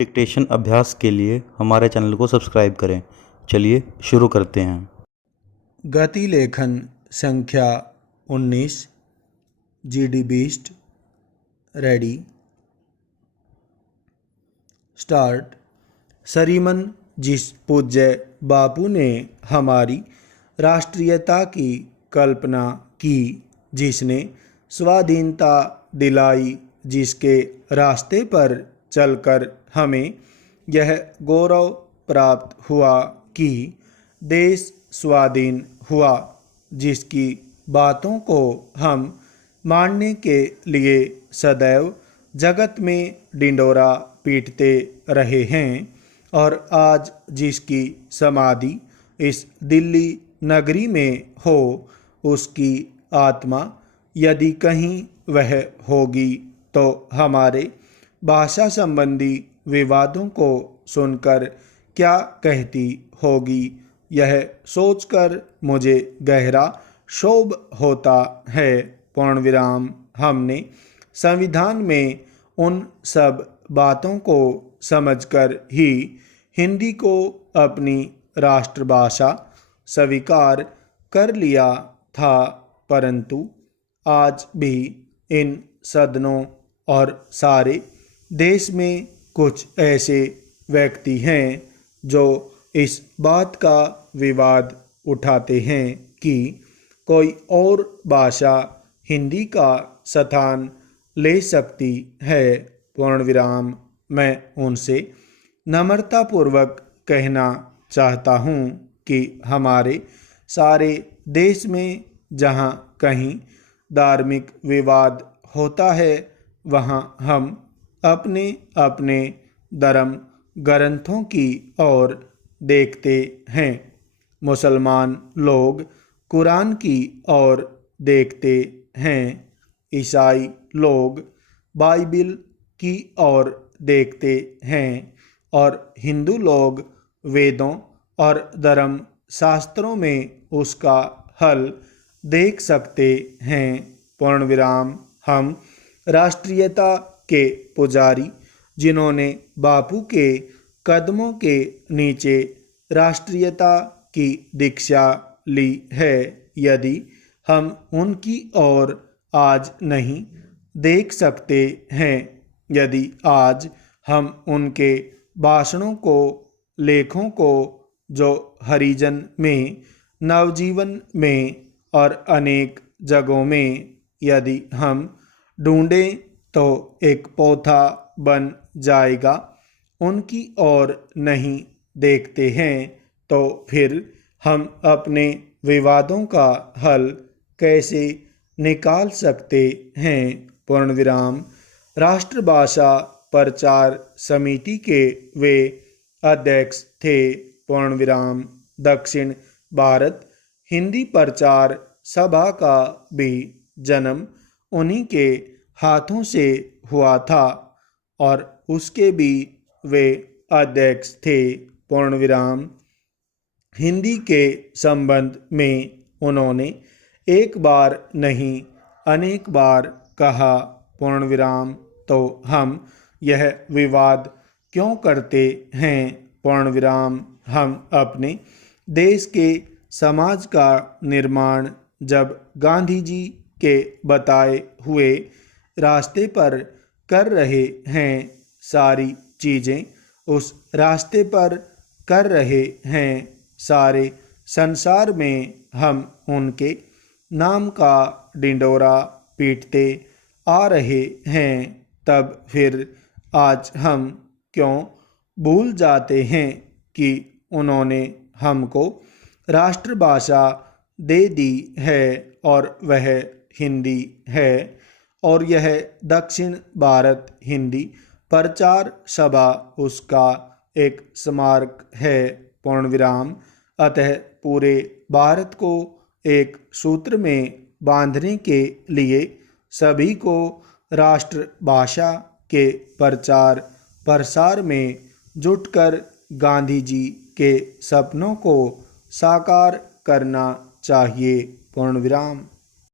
Dictation अभ्यास के लिए हमारे चैनल को सब्सक्राइब करें। चलिए शुरू करते हैं। गति लेखन संख्या 19 GD बीस्ट रेडी स्टार्ट। श्रीमन जिस पूज्य बापू ने हमारी राष्ट्रीयता की कल्पना की, जिसने स्वाधीनता दिलाई, जिसके रास्ते पर चलकर हमें यह गौरव प्राप्त हुआ कि देश स्वाधीन हुआ, जिसकी बातों को हम मानने के लिए सदैव जगत में डिंडोरा पीटते रहे हैं, और आज जिसकी समाधि इस दिल्ली नगरी में हो, उसकी आत्मा यदि कहीं वह होगी तो हमारे भाषा संबंधी विवादों को सुनकर क्या कहती होगी, यह सोचकर मुझे गहरा क्षोभ होता है। पूर्ण विराम। हमने संविधान में उन सब बातों को समझकर ही हिंदी को अपनी राष्ट्रभाषा स्वीकार कर लिया था, परंतु आज भी इन सदनों और सारे देश में कुछ ऐसे व्यक्ति हैं जो इस बात का विवाद उठाते हैं कि कोई और भाषा हिंदी का स्थान ले सकती है। पूर्ण विराम। मैं उनसे नम्रतापूर्वक कहना चाहता हूँ कि हमारे सारे देश में जहाँ कहीं धार्मिक विवाद होता है, वहाँ हम अपने अपने धर्म ग्रंथों की ओर देखते हैं। मुसलमान लोग कुरान की ओर देखते हैं, ईसाई लोग बाइबिल की ओर देखते हैं, और हिंदू लोग वेदों और धर्म शास्त्रों में उसका हल देख सकते हैं। पूर्ण विराम। हम राष्ट्रीयता के पुजारी, जिन्होंने बापू के कदमों के नीचे राष्ट्रीयता की दीक्षा ली है, यदि हम उनकी ओर आज नहीं देख सकते हैं, यदि आज हम उनके भाषणों को, लेखों को, जो हरिजन में, नवजीवन में और अनेक जगहों में यदि हम ढूंढें तो एक पोथा बन जाएगा, उनकी ओर नहीं देखते हैं, तो फिर हम अपने विवादों का हल कैसे निकाल सकते हैं। पूर्ण विराम। राष्ट्रभाषा प्रचार समिति के वे अध्यक्ष थे। पूर्ण विराम। दक्षिण भारत हिंदी प्रचार सभा का भी जन्म उन्हीं के हाथों से हुआ था, और उसके भी वे अध्यक्ष थे। पूर्ण विराम। हिंदी के संबंध में उन्होंने एक बार नहीं अनेक बार कहा। पूर्ण विराम। तो हम यह विवाद क्यों करते हैं। पूर्ण विराम। हम अपने देश के समाज का निर्माण जब गांधी जी के बताए हुए रास्ते पर कर रहे हैं, सारी चीज़ें उस रास्ते पर कर रहे हैं, सारे संसार में हम उनके नाम का डिंडोरा पीटते आ रहे हैं, तब फिर आज हम क्यों भूल जाते हैं कि उन्होंने हमको राष्ट्रभाषा दे दी है, और वह हिंदी है, और यह दक्षिण भारत हिंदी प्रचार सभा उसका एक स्मारक है। पूर्ण विराम। अतः पूरे भारत को एक सूत्र में बांधने के लिए सभी को राष्ट्रभाषा के प्रचार प्रसार में जुटकर गांधी जी के सपनों को साकार करना चाहिए। पूर्ण विराम।